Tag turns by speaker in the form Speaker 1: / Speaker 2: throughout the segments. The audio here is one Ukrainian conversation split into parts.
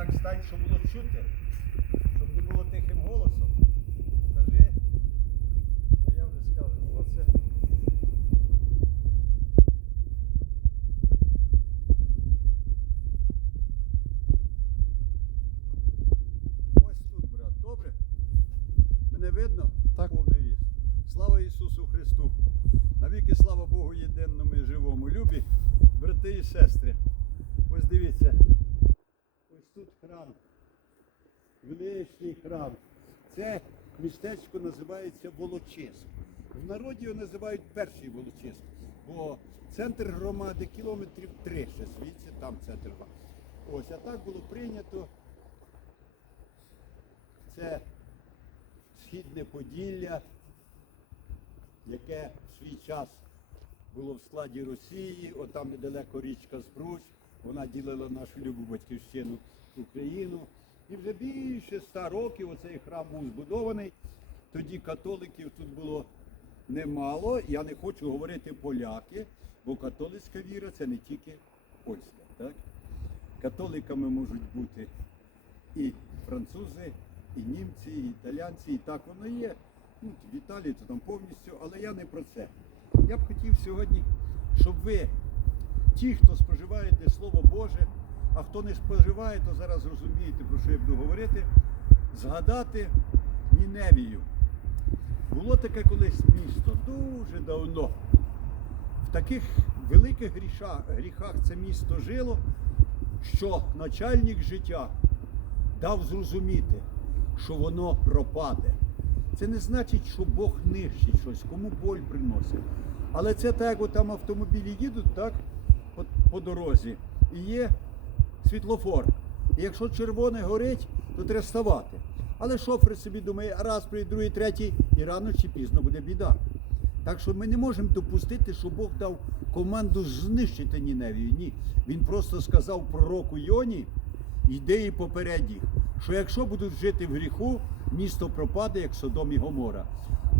Speaker 1: Так стань, щоб було чути, щоб не було тихим голосом. Покажи. А я вже скажу, оце. Ось тут, брат, добре? Мене видно?
Speaker 2: Так.
Speaker 1: Повний ріст. Слава Ісусу Христу! Навіки слава Богу єдиному і живому. Любі, брати і сестри. Ось дивіться. Величний храм. Це містечко називається Волочиськ. В народі його називають перший Волочиськ, бо центр громади кілометрів три ще звідси, там центр громади. Ось, а так було прийнято. Це східне Поділля, яке в свій час було в складі Росії, отам недалеко річка Збруч, вона ділила нашу любу батьківщину Україну. І вже більше ста років оцей храм був збудований. Тоді католиків тут було немало. Я не хочу говорити поляки, бо католицька віра це не тільки польська. Так? Католиками можуть бути і французи, і німці, і італійці, і так воно є. Ну, в Італії то там повністю, але я не про це. Я б хотів сьогодні, щоб ви, ті, хто споживаєте Слово Боже, а хто не споживає, то зараз розумієте, про що я буду говорити, згадати Ніневію. Було таке колись місто дуже давно. В таких великих грішах, гріхах це місто жило, що начальник життя дав зрозуміти, що воно пропаде. Це не значить, що Бог нищить щось, кому боль приносить. Але це так, як там автомобілі їдуть так, по, по дорозі, і є світлофор. І якщо червоне горить, то треба ставати. Але шофер собі думає, раз, другий, третій, і рано чи пізно буде біда. Так що ми не можемо допустити, що Бог дав команду знищити Ніневію. Ні. Він просто сказав пророку Йоні, йди і попередь їх, що якщо будуть жити в гріху, місто пропаде, як Содом і Гомора.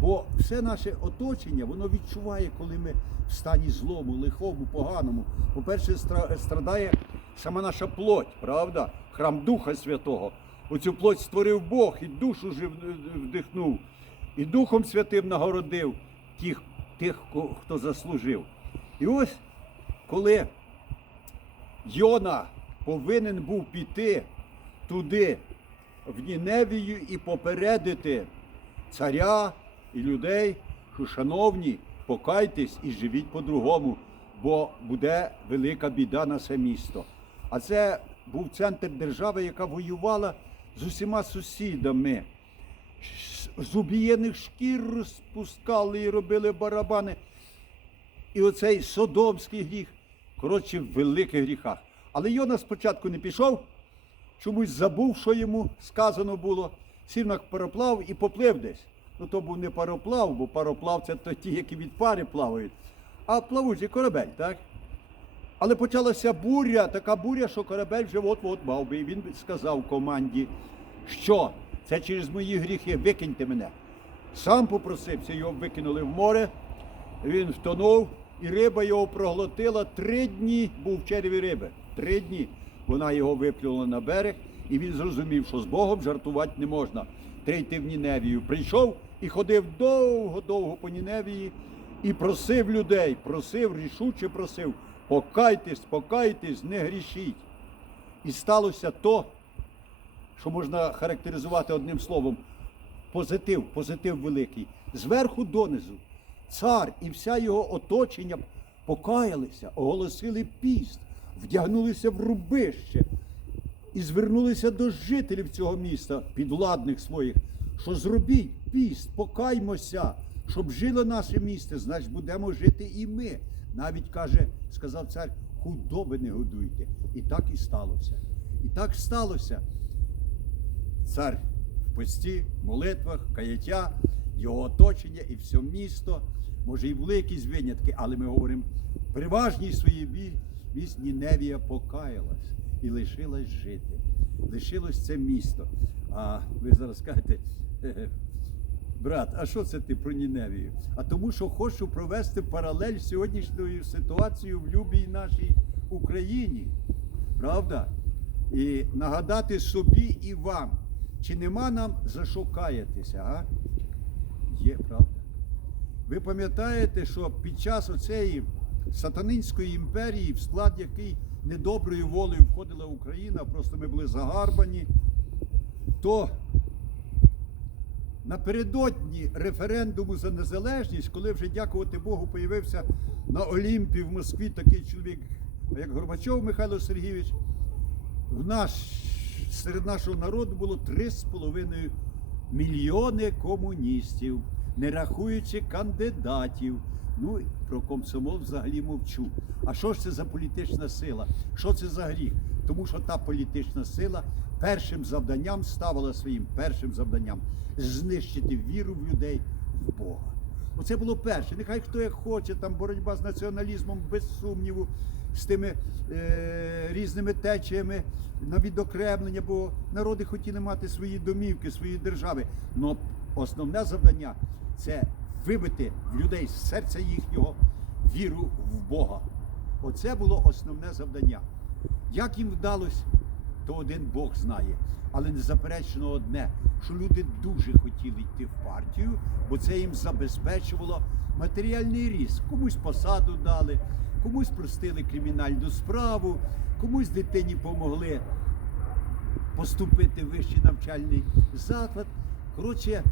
Speaker 1: Бо все наше оточення, воно відчуває, коли ми в стані злому, лихому, поганому. По-перше, страдає сама наша плоть, правда? Храм Духа Святого. Оцю плоть створив Бог і душу жив, вдихнув, і Духом Святим нагородив тих, тих, хто заслужив. І ось коли Йона повинен був піти туди, в Ніневію, і попередити царя і людей, що, шановні, покайтесь і живіть по-другому, бо буде велика біда на це місто. А це був центр держави, яка воювала з усіма сусідами. З убієних шкір розпускали і робили барабани. І оцей содомський гріх, коротше, в великих гріхах. Але Йона спочатку не пішов, чомусь забув, що йому сказано було, сів на пароплав і поплив десь. Ну то був не пароплав, бо пароплав це то ті, які від пари плавають, а плавучий корабель, так? Але почалася буря, така буря, що корабель вже от-от мав би. І він сказав команді, що це через мої гріхи, викиньте мене. Сам попросився, його викинули в море, він втонув, і риба його проглотила. Три дні був в черві риби. Три дні. Вона його виплюнула на берег, і він зрозумів, що з Богом жартувати не можна. Треба йти в Ніневію. Прийшов і ходив довго-довго по Ніневії і просив людей, просив, рішуче просив, покайтесь, покайтесь, не грішіть. І сталося то, що можна характеризувати одним словом позитив, позитив великий. Зверху донизу. Цар і вся його оточення покаялися, оголосили піст, вдягнулися в рубище і звернулися до жителів цього міста, підвладних своїх, що зробіть піст, покаймося, щоб жило наше місто, значить будемо жити і ми. Навіть каже, сказав цар, худоби не годуйте. І так і сталося. І так сталося. Цар в пості, молитвах, каяття, його оточення і все місто. Може, і були якісь винятки, але ми говоримо, в переважній своїй бі- міст Ніневія покаялась і лишилась жити. Лишилось це місто. А ви зараз скажете, «Хе-хе, брат, а що це ти про Ніневію? А тому, що хочу провести паралель з сьогоднішньою ситуацією в любій нашій Україні. Правда? і нагадати собі і вам, чи нема нам за що а? Є, правда. Ви пам'ятаєте, що під час оцеї сатанинської імперії, в склад який недоброю волею входила Україна, просто ми були загарбані, то напередодні референдуму за незалежність, коли вже, дякувати Богу, появився на Олімпі в Москві такий чоловік, як Горбачов Михайло Сергійович, в наш, серед нашого народу було 3,5 мільйони комуністів, не рахуючи кандидатів. Ну, про комсомол взагалі мовчу. А що ж це за політична сила? Що це за гріх? Тому що та політична сила першим завданням ставила своїм першим завданням знищити віру в людей в Бога. Оце було перше. Нехай хто як хоче, там боротьба з націоналізмом, без сумніву, з тими е, різними течіями на відокремлення, бо народи хотіли мати свої домівки, свої держави. Но основне завдання це вибити в людей з серця їхнього віру в Бога. Оце було основне завдання. Як їм вдалося, то один Бог знає. Але незаперечно одне, що люди дуже хотіли йти в партію, бо це їм забезпечувало матеріальний ріст. Комусь посаду дали, комусь простили кримінальну справу, комусь дитині помогли поступити в вищий навчальний заклад. Коротше,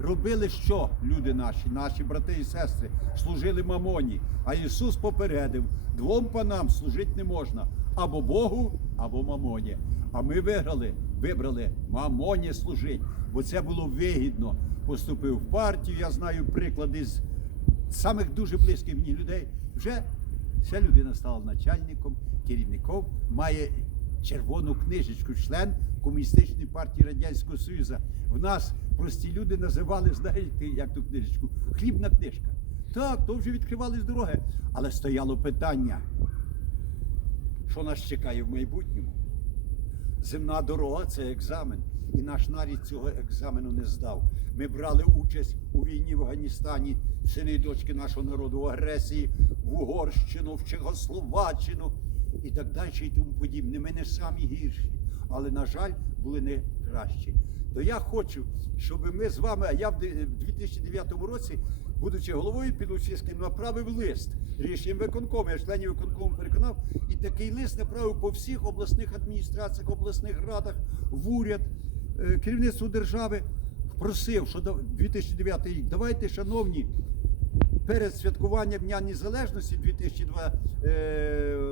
Speaker 1: робили що люди наші, наші брати і сестри, служили мамоні. А Ісус попередив, двом панам служити не можна або Богу, або мамоні. А ми виграли, вибрали мамоні служити, бо це було вигідно. Поступив в партію. Я знаю приклади з самих дуже близьких мені людей. Вже ця людина стала начальником, керівником, має червону книжечку, член Комуністичної партії Радянського Союзу. В нас прості люди називали, знаєте, як ту книжечку, хлібна книжка. Так, то вже відкривались дороги. Але стояло питання, що нас чекає в майбутньому. Земна дорога це екзамен. І наш нарід цього екзамену не здав. Ми брали участь у війні в Афганістані, сини і дочки нашого народу, в агресії, в Угорщину, в Чехословаччину і так далі, і тому подібне. Ми не самі гірші, але, на жаль, були не кращі. То я хочу, щоб ми з вами, а я в де- в 2009 році, будучи головою підучистським, направив лист рішенням виконкому. Я членів виконкому переконав, і такий лист направив по всіх обласних адміністраціях, обласних радах, в уряд, е, керівництву держави. Просив, що до- 2009 рік, давайте, шановні, перед святкуванням Дня Незалежності 2002, е,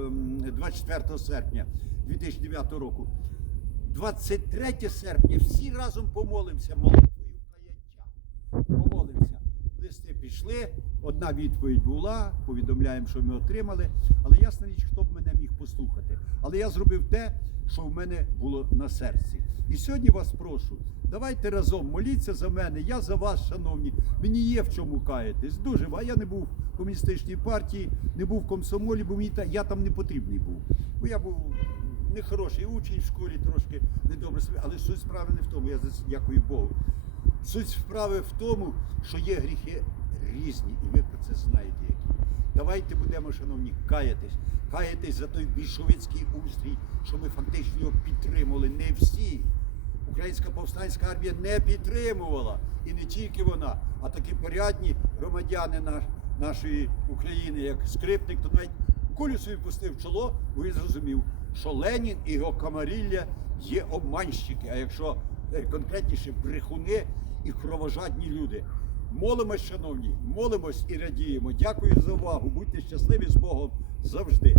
Speaker 1: м, 24 серпня 2009 року. 23 серпня всі разом помолимося молитвою каяття. Помолимося. Листи пішли, одна відповідь була, повідомляємо, що ми отримали. Але ясна річ, хто б мене міг послухати. Але я зробив те, що в мене було на серці. І сьогодні вас прошу, давайте разом моліться за мене, я за вас, шановні. Мені є в чому каятись. Дуже, а я не був в комуністичній партії, не був в комсомолі, бо мені я там не потрібний був. Бо я був нехороший учень в школі, трошки недобре собі, але суть справи не в тому, я за дякую Богу. Суть справи в тому, що є гріхи різні, і ви про це знаєте які. Давайте будемо, шановні, каятись. Каятись за той більшовицький устрій, що ми фактично його підтримували. Не всі. Українська повстанська армія не підтримувала. І не тільки вона, а такі порядні громадяни наш, нашої України, як скрипник, то навіть кулю собі пустив в чоло, бо він зрозумів, що Ленін і його камарілля є обманщики, а якщо е, конкретніше брехуни і кровожадні люди. Молимось, шановні, молимось і радіємо. Дякую за увагу. Будьте щасливі з Богом завжди.